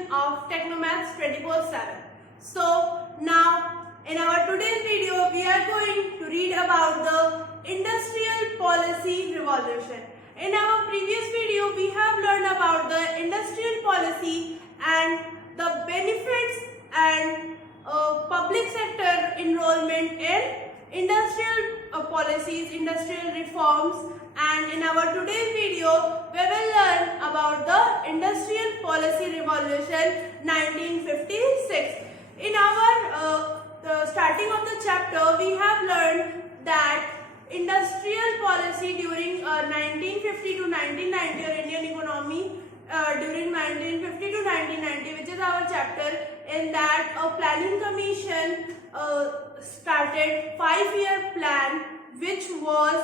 edition of Technomaths 24/7. So now in our today's video we are going to read about the industrial policy revolution. In our previous video we have learned about the industrial policy and the benefits and public sector enrollment in industrial policies, industrial reforms, and in our today's video we will learn about the industrial policy revolution 1956. In our the starting of the chapter we have learned that industrial policy during 1950 to 1990 or Indian economy during 1950 to 1990, which is our chapter. In that a planning commission started 5-year plan which was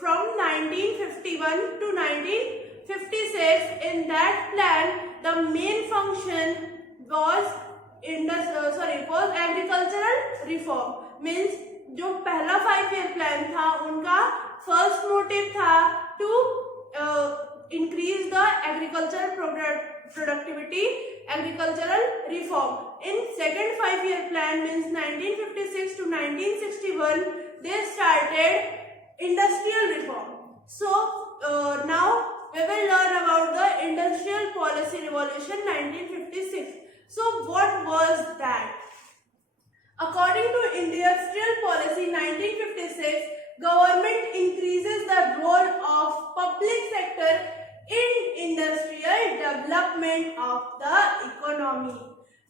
from 1951 to 1956. In that plan the main function was agricultural reform. Means जो पहला 5-year plan था उनका first motive था to increase the agricultural productivity, agricultural reform. In second 5-year plan means 1956 to 1961 they started industrial reform. So now we will learn about the industrial policy revolution 1956. So what was that? According to industrial policy 1956, government increases the role of public sector in industrial development of the economy.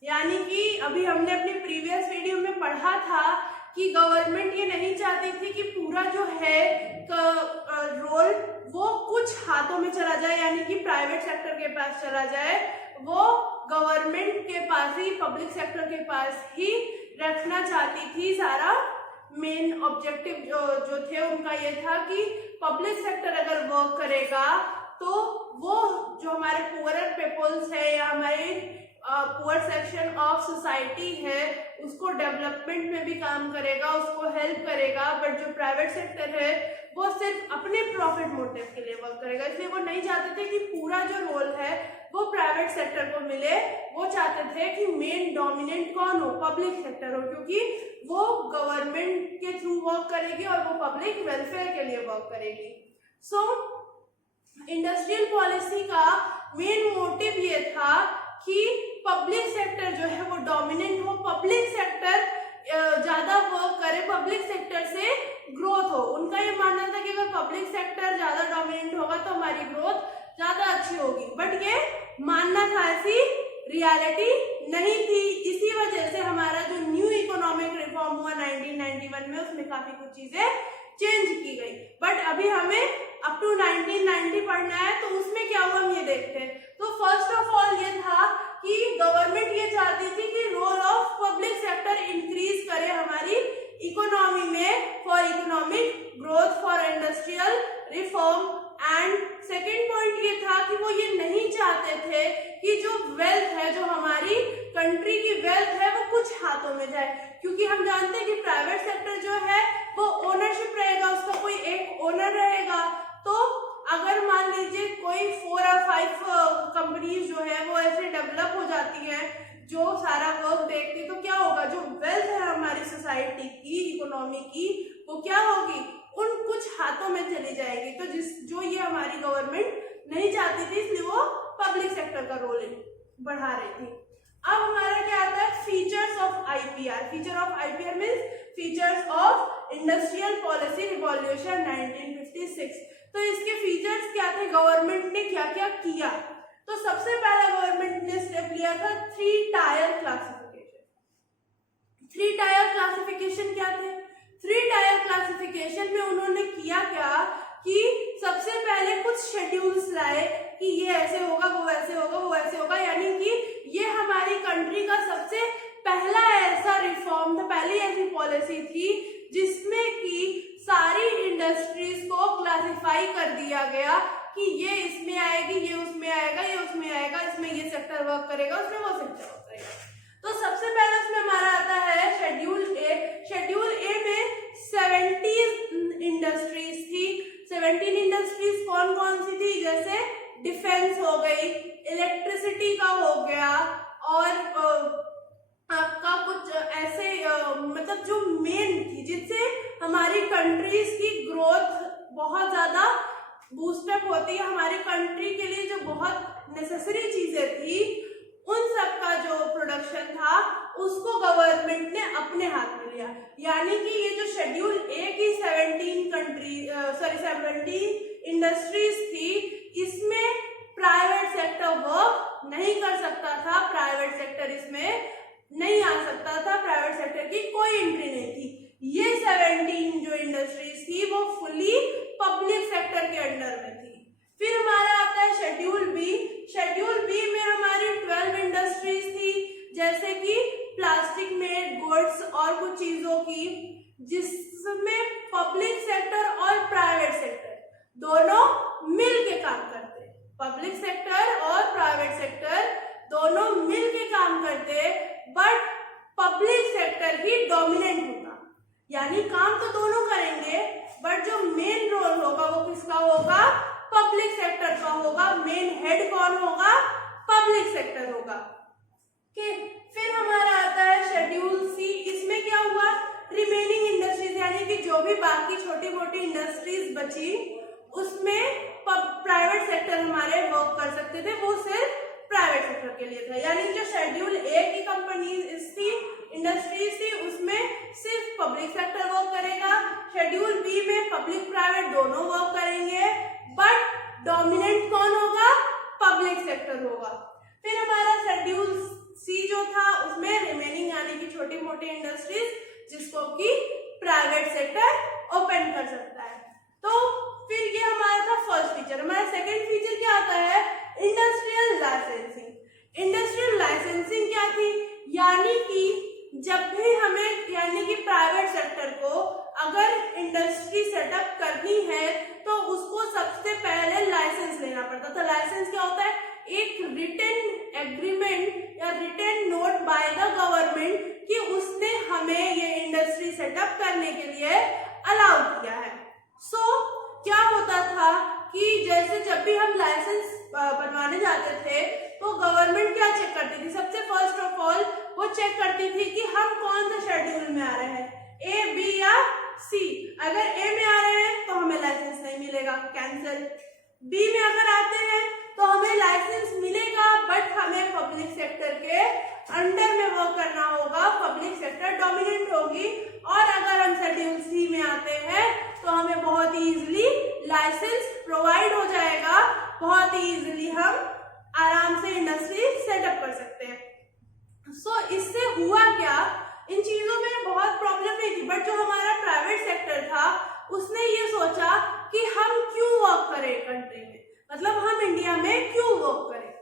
यानी कि अभी हमने अपनी previous video में पढ़ा था कि government ये नहीं चाहती थी कि पूरा जो है रोल वो कुछ हाथों में चला जाए, यानी कि प्राइवेट सेक्टर के पास चला जाए, वो गवर्नमेंट के पास ही, पब्लिक सेक्टर के पास ही रखना चाहती थी. सारा मेन ऑब्जेक्टिव जो थे उनका ये था कि पब्लिक सेक्टर अगर वर्क करेगा तो वो जो हमारे पुअरर पीपल्स है या हमारे पुअर सेक्शन ऑफ सोसाइटी है उसको डेवलपमेंट में भी काम करेगा, उसको हेल्प करेगा. बट जो प्राइवेट सेक्टर है वो सिर्फ अपने प्रॉफिट मोटिव के लिए वर्क करेगा. इसलिए वो नहीं चाहते थे कि पूरा जो रोल है वो प्राइवेट सेक्टर को मिले. वो चाहते थे कि मेन डोमिनेंट कौन हो, पब्लिक सेक्टर हो, क्योंकि वो गवर्नमेंट के थ्रू वर्क करेगी और वो पब्लिक वेलफेयर के लिए वर्क करेगी. सो इंडस्ट्रियल पॉलिसी का मेन मोटिव ये था कि पब्लिक सेक्टर जो है वो डोमिनेंट हो, पब्लिक सेक्टर ज्यादा वर्क करे, पब्लिक सेक्टर से ग्रोथ हो. उनका ये मानना था कि अगर पब्लिक सेक्टर ज्यादा डोमिनेंट होगा तो हमारी ग्रोथ ज्यादा अच्छी होगी. बट ये मानना था, ऐसी रियलिटी नहीं थी. इसी वजह से हमारा जो न्यू इकोनॉमिक रिफॉर्म हुआ 1991 में उसमें काफी कुछ चीजें चेंज की गई. बट अभी हमें अप टू 1990 पढ़ना है तो उसमें क्या हुआ हम ये देखते हैं. तो फर्स्ट ऑफ ऑल ये था कि गवर्नमेंट ये चाहती थी कि role of public sector increase करे हमारी इकोनॉमी में for economic growth, for industrial reform. And second point ये था कि वो ये नहीं चाहते थे कि जो वेल्थ है, जो हमारी कंट्री की वेल्थ है वो कुछ हाथों में जाए, क्योंकि हम जानते हैं कि प्राइवेट सेक्टर जो है वो ओनरशिप रहेगा, उसका कोई एक ओनर रहेगा. तो अगर मान लीजिए कोई 4 और 5 कंपनीज जो है वो ऐसे डेवलप हो जाती हैं जो सारा वर्क देखती, तो क्या होगा, जो वेल्थ है हमारी सोसाइटी की, इकोनॉमी की, वो क्या होगी, उन कुछ हाथों में चली जाएगी. तो जो ये हमारी गवर्नमेंट नहीं चाहती थी, इसलिए वो पब्लिक सेक्टर का रोल बढ़ा रही थी. अब हमारा क्या आता है, features of IPR. Feature of IPR means features of industrial policy revolution 1956. तो इसके फीचर्स क्या थे, गवर्नमेंट ने क्या क्या किया. तो सबसे पहला गवर्नमेंट ने स्टेप लिया था 3 टायर क्लासिफिकेशन. 3 टायर क्लासिफिकेशन क्या थे, 3 टायर क्लासिफिकेशन में उन्होंने किया क्या कि सबसे पहले कुछ शेड्यूल्स लाए कि ये ऐसे होगा, वो ऐसे होगा, वो ऐसे होगा. यानी कि ये हमारी कंट्री का सबसे पहला ऐसा रिफॉर्म था, पहली ऐसी पॉलिसी थी जिसमें कि सारी इंडस्ट्रीज को क्लासिफाई कर दिया गया कि ये इसमें आएगी, ये उसमें आएगा, ये उसमें आएगा, इसमें ये सेक्टर वर्क करेगा, उसमें वो सेक्टर वर्क करेगा. तो सबसे पहले उसमें हमारा आता है शेड्यूल ए. शेड्यूल ए में 70 इंडस्ट्रीज थी. 17 इंडस्ट्रीज कौन कौन सी थी, जैसे डिफेंस हो हो गई, इलेक्ट्रिसिटी का हो गया, और आपका कुछ ऐसे मतलब जो मेन थी जिससे हमारी कंट्रीज की ग्रोथ बहुत ज्यादा बूस्टअप होती है, हमारी कंट्री के लिए जो बहुत नेसेसरी चीजें थी उन सब का जो प्रोडक्शन था उसको गवर्नमेंट ने अपने हाथ में लिया। यानी कि ये जो शेड्यूल ए की 17 इंडस्ट्रीज थी, इसमें प्राइवेट सेक्टर वर्क नहीं कर सकता था, प्राइवेट सेक्टर इसमें नहीं आ सकता था, प्राइवेट सेक्टर की कोई एंट्री नहीं थी। ये 17 जो इंडस्ट्रीज थी वो फुली पब्लिक सेक्टर के अंडर में थी। फिर हमारा आता है शेड्यूल बी। शेड्यूल बी में हमारी 12 इंडस्ट्रीज थी, जैसे कि प्लास्टिक मेड गुड्स और कुछ चीजों की, जिसमें पब्लिक सेक्टर और प्राइवेट सेक्टर दोनों मिल के काम करते। पब्लिक सेक्टर और प्राइवेट सेक्टर दोनों मिल के काम करते, but public sector he dominant होगा। यानी काम तो दोनों करेंगे, बट जो मेन रोल होगा वो किसका होगा? पब्लिक सेक्टर का होगा। मेन हेड कौन होगा? पब्लिक सेक्टर होगा। फिर हमारा आता है शेड्यूल सी। इसमें क्या हुआ? रिमेनिंग इंडस्ट्रीज, यानी कि जो भी बाकी छोटी मोटी इंडस्ट्रीज बची उसमें प्राइवेट सेक्टर हमारे वर्क कर सकते थे, वो सिर्फ प्राइवेट सेक्टर के लिए था। यानी जो शेड्यूल ए की कंपनी थी, इंडस्ट्रीज थी, उसमें सिर्फ पब्लिक सेक्टर वर्क करेगा। शेड्यूल बी में पब्लिक प्राइवेट दोनों वर्क करेंगे, बट डोमिनेंट कौन होगा? पब्लिक सेक्टर होगा। फिर हमारा शेड्यूल सी जो था उसमें रिमेनिंग यानी कि छोटी मोटी इंडस्ट्रीज जिसको कि प्राइवेट सेक्टर ओपन कर सकता है। तो फिर ये हमारा था फर्स्ट फीचर। हमारा सेकंड फीचर क्या आता है? Industrial licensing. इंडस्ट्रियल लाइसेंसिंग क्या थी? यानी कि जब भी हमें यानी कि प्राइवेट सेक्टर को अगर इंडस्ट्री सेटअप करनी है तो उसको सबसे पहले लाइसेंस लेना पड़ता था। लाइसेंस क्या होता है? एक रिटन एग्रीमेंट या written note by the government कि उसने हमें ये इंडस्ट्री सेटअप करने के लिए अलाउ किया है। क्या होता था कि जैसे जब भी हम लाइसेंस बनवाने जाते थे तो गवर्नमेंट क्या चेक करती थी? सबसे फर्स्ट ऑफ ऑल वो चेक करती थी कि हम कौन से शेड्यूल में आ रहे हैं, ए, बी या सी। अगर ए में आ रहे हैं तो हमें लाइसेंस नहीं मिलेगा, कैंसिल। बी में अगर आते हैं तो हमें लाइसेंस मिलेगा, बट हमें पब्लिक सेक्टर के अंडर में वर्क करना होगा, पब्लिक सेक्टर डोमिनेंट होगी। और अगर हम शेड्यूल सी में आते हैं तो हमें बहुत ही इजीली लाइसेंस प्रोवाइड हो जाएगा, बहुत ही इजीली हम आराम से इंडस्ट्री सेटअप कर सकते हैं। इससे हुआ क्या? इन चीजों में बहुत प्रॉब्लम नहीं थी, बट जो हमारा प्राइवेट सेक्टर था उसने ये सोचा कि हम क्यों वर्क करें कंट्री में, मतलब हम इंडिया में क्यों वर्क करें।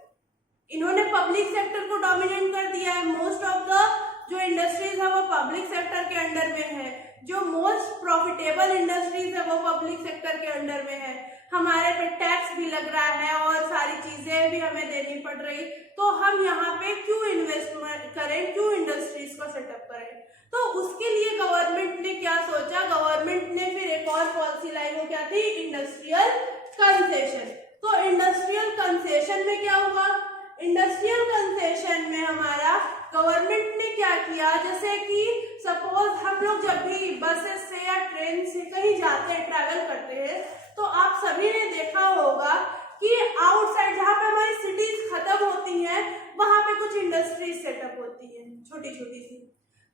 इन्होंने पब्लिक सेक्टर को डोमिनेट कर दिया है। मोस्ट ऑफ द जो इंडस्ट्रीज है वो पब्लिक सेक्टर के अंडर में है, जो मोस्ट प्रॉफिटेबल इंडस्ट्रीज है वो पब्लिक सेक्टर के अंडर में है। हमारे पे टैक्स भी लग रहा है और सारी चीजें भी हमें देनी पड़ रही, तो हम यहाँ पे क्यों इन्वेस्टमेंट करें, क्यों इंडस्ट्रीज को सेटअप करें। तो उसके लिए गवर्नमेंट ने क्या सोचा? गवर्नमेंट ने फिर एक और पॉलिसी लाई, वो क्या थी? Industrial concession. तो इंडस्ट्रियल कंसेशन में क्या हुआ? इंडस्ट्रियल कंसेशन में हमारा गवर्नमेंट ने क्या किया, जैसे कि सपोज हम लोग जब भी बसेस से या ट्रेन से कहीं जाते हैं, ट्रैवल करते हैं, तो आप सभी ने देखा होगा कि आउटसाइड जहाँ पे हमारी सिटीज खत्म होती हैं वहां पे कुछ इंडस्ट्रीज सेटअप होती हैं, छोटी छोटी सी।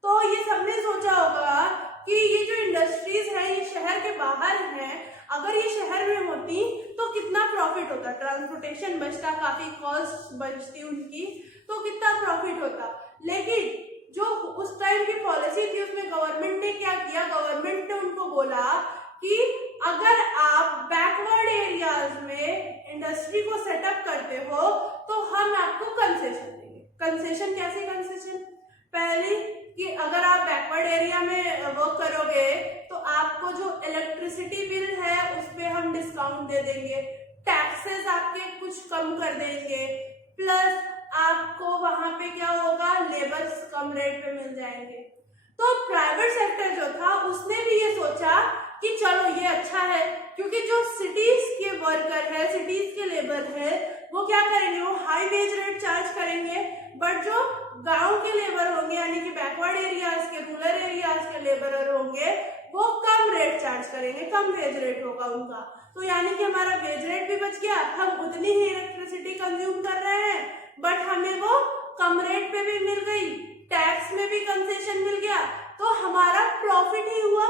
तो ये सबने सोचा होगा कि ये जो इंडस्ट्रीज है ये शहर के बाहर हैं, अगर ये शहर में होती तो कितना प्रॉफिट होता, ट्रांसपोर्टेशन बचता, काफी कॉस्ट बचती उनकी, तो कितना प्रॉफिट होता। लेकिन जो उस टाइम की पॉलिसी थी उसमें गवर्नमेंट ने क्या किया? गवर्नमेंट ने उनको बोला कि अगर आप बैकवर्ड एरियाज में इंडस्ट्री को सेटअप करते हो तो हम आपको कंसेशन देंगे। कंसेशन कैसे? कंसेशन पहले कि अगर आप बैकवर्ड एरिया में वर्क करोगे तो आपको जो इलेक्ट्रिसिटी बिल है उस पे हम डिस्काउंट दे देंगे, टैक्सेस आपके कुछ कम कर देंगे, प्लस आपको वहां पे क्या होगा? लेबर्स कम रेट पे मिल जाएंगे। तो प्राइवेट सेक्टर जो था उसने भी ये सोचा कि चलो ये अच्छा है, क्योंकि जो सिटीज के वर्कर है, सिटीज के लेबर है, वो वो क्या करेंगे, वो हाई वेज रेट चार्ज करेंगे, बट जो गांव के लेबर होंगे यानी कि बैकवर्ड एरियाज के, रूरल एरियाज के लेबरर होंगे वो कम रेट चार्ज करेंगे, कम वेज रेट होगा उनका। तो यानी कि हमारा वेज रेट भी बच गया, हम उतनी ही इलेक्ट्रिसिटी कंज्यूम कर रहे हैं बट हमें वो कम रेट पे भी मिल गई, टैक्स में भी कंसेशन मिल गया, तो हमारा प्रॉफिट ही हुआ,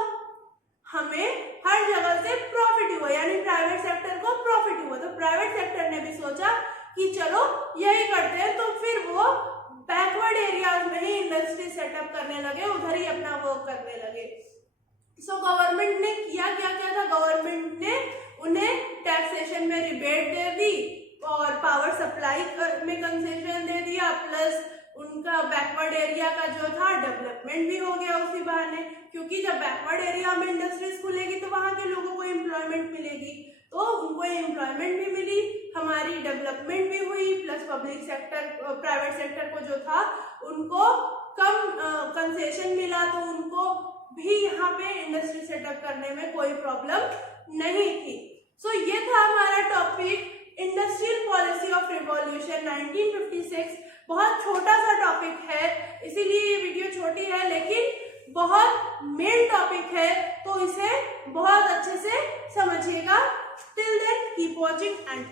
हमें हर जगह से प्रॉफिट हुआ, यानी प्राइवेट सेक्टर को प्रॉफिट हुआ। तो प्राइवेट सेक्टर ने भी सोचा कि चलो यही करते हैं, तो फिर वो बैकवर्ड एरियाज में ही इंडस्ट्री सेटअप करने लगे, उधर ही अपना वर्क करने लगे। सो गवर्नमेंट ने किया क्या था, गवर्नमेंट ने उन्हें टैक्सेशन में रिबेट दे दी और पावर सप्लाई में कंसेशन दे दिया, प्लस उनका बैकवर्ड एरिया का जो था डेवलपमेंट भी हो गया उसी बहाने, क्योंकि जब बैकवर्ड एरिया में इंडस्ट्रीज खुलेगी तो वहां के लोगों को एम्प्लॉयमेंट मिलेगी, तो उनको एम्प्लॉयमेंट भी मिली, हमारी डेवलपमेंट भी हुई, plus public sector, private sector को जो था उनको कम कंसेशन मिला, तो उनको भी यहाँ पे इंडस्ट्री सेटअप करने में कोई प्रॉब्लम नहीं थी। सो ये था हमारा topic industrial policy of revolution 1956। बहुत छोटा सा टॉपिक है, इसीलिए ये वीडियो छोटी है, लेकिन बहुत मेन टॉपिक है, तो इसे बहुत अच्छे से समझिएगा। Till then keep watching and